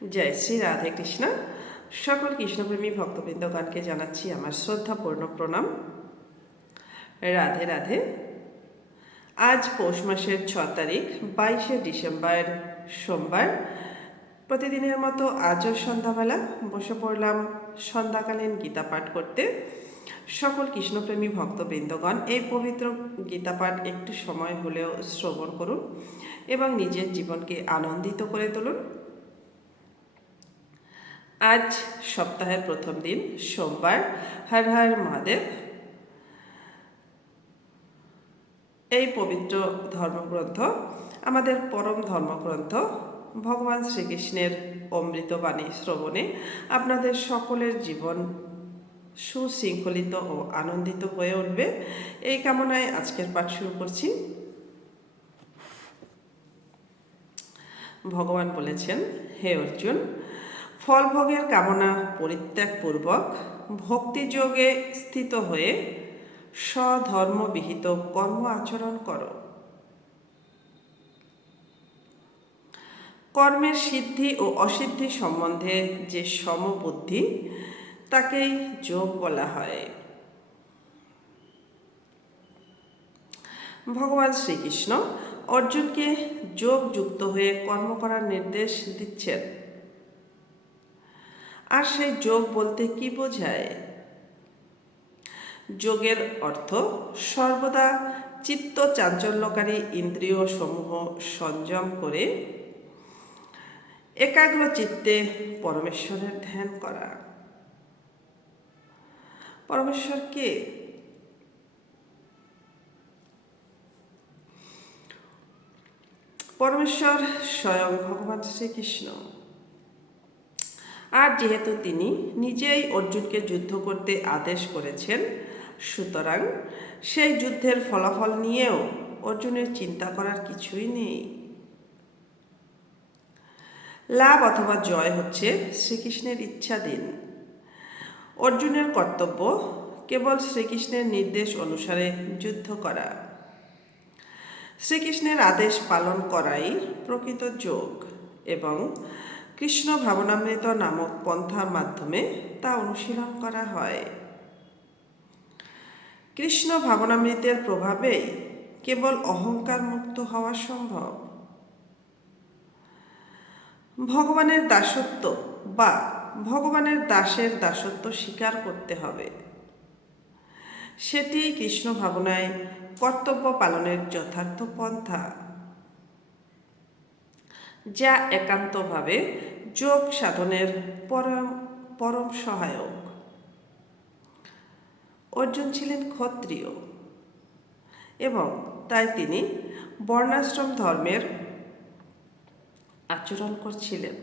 জয় শ্রী রাধে কৃষ্ণ। সকল কৃষ্ণপ্রেমী ভক্তবৃন্দগণকে জানাচ্ছি আমার শ্রদ্ধাপূর্ণ প্রণাম। রাধে রাধে। আজ পৌষ মাসের 6 তারিখ 22শে ডিসেম্বর সোমবার। প্রতিদিনের মতো আজও সন্ধ্যাবেলা বসে পড়লাম সন্ধ্যাকালীন গীতা পাঠ করতে। সকল কৃষ্ণপ্রেমী ভক্তবৃন্দগণ এই পবিত্র গীতা পাঠ একটু সময় হলেও শ্রবণ করুন এবং নিজের জীবনকে আনন্দিত করে তুলুন। আজ সপ্তাহের প্রথম দিন সোমবার। হর হর মহাদেব। এই পবিত্র ধর্মগ্রন্থ আমাদের পরম ধর্মগ্রন্থ ভগবান শ্রীকৃষ্ণের অমৃতবাণী শ্রবণে আপনাদের সকলের জীবন সুশৃঙ্খলিত ও আনন্দিত হয়ে উঠবে, এই কামনায় আজকের পাঠ শুরু করছি। ভগবান বলেছেন, হে অর্জুন, ফলভোগের কামনা পরিত্যাগপূর্বক ভক্তিযোগে স্থিত হয়ে স্বধর্মবিহিত কর্ম আচরণ করো। কর্মের সিদ্ধি ও অসিদ্ধি সম্বন্ধে যে সমবুদ্ধি তাকেই যোগ বলা হয়। ভগবান শ্রীকৃষ্ণ অর্জুনকে যোগ যুক্ত হয়ে কর্ম করার নির্দেশ দিচ্ছেন। আর সেই যোগ বলতে কি বোঝায়? যোগের অর্থ সর্বদা চিত্ত চাঞ্চল্যকারী ইন্দ্রিয় সমূহ সংযম করে একাগ্র চিত্তে পরমেশ্বরের ধ্যান করা। পরমেশ্বর কে? পরমেশ্বর স্বয়ং ভগবান শ্রীকৃষ্ণ। আর যেহেতু তিনি নিজেই অর্জুনকে যুদ্ধ করতে আদেশ করেছেন, সুতরাং সেই যুদ্ধের ফলাফল নিয়েও অর্জুনের চিন্তা করার কিছুই নেই। লাভ অথবা জয় হচ্ছে শ্রীকৃষ্ণের ইচ্ছাধীন। অর্জুনের কর্তব্য কেবল শ্রীকৃষ্ণের নির্দেশ অনুসারে যুদ্ধ করা। শ্রীকৃষ্ণের আদেশ পালন করাই প্রকৃত যোগ এবং কৃষ্ণ ভাবনামৃত নামক পন্থার মাধ্যমে তা অনুশীলন করা হয়। কৃষ্ণ ভাবনামৃতের প্রভাবেই কেবল অহংকার মুক্ত হওয়া সম্ভব। ভগবানের দাসত্ব বা ভগবানের দাসের দাসত্ব স্বীকার করতে হবে। সেটি কৃষ্ণ ভাবনায় কর্তব্য পালনের যথার্থ পন্থা, যা একান্তভাবে যোগ সাধনের পরম সহায়ক। অর্জুন ছিলেন ক্ষত্রিয় এবং তাই তিনি বর্ণাশ্রম ধর্মের আচরণ করছিলেন।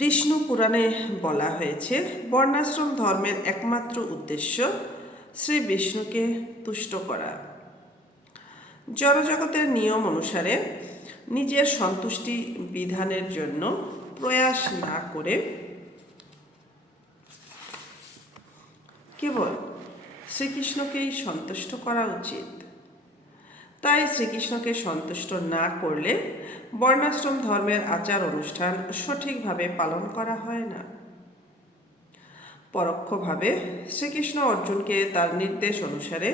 বিষ্ণু পুরাণে বলা হয়েছে, বর্ণাশ্রম ধর্মের একমাত্র উদ্দেশ্য শ্রী বিষ্ণুকে তুষ্ট করা। জড়জগতের নিয়ম অনুসারে নিজের সন্তুষ্টি বিধানের জন্য প্রয়াস না করে কেবল শ্রীকৃষ্ণকেই সন্তুষ্ট করা উচিত। তাই শ্রীকৃষ্ণকে সন্তুষ্ট না করলে বর্ণাশ্রম ধর্মের আচার অনুষ্ঠান সঠিকভাবে পালন করা হয় না। পরোক্ষভাবে শ্রীকৃষ্ণ অর্জুনকে তার নির্দেশ অনুসারে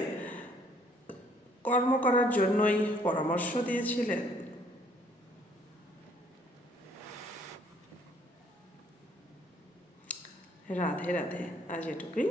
কর্ম করার জন্যই পরামর্শ দিয়েছিলেন। রাধে রাধে। আজ এটুকুই।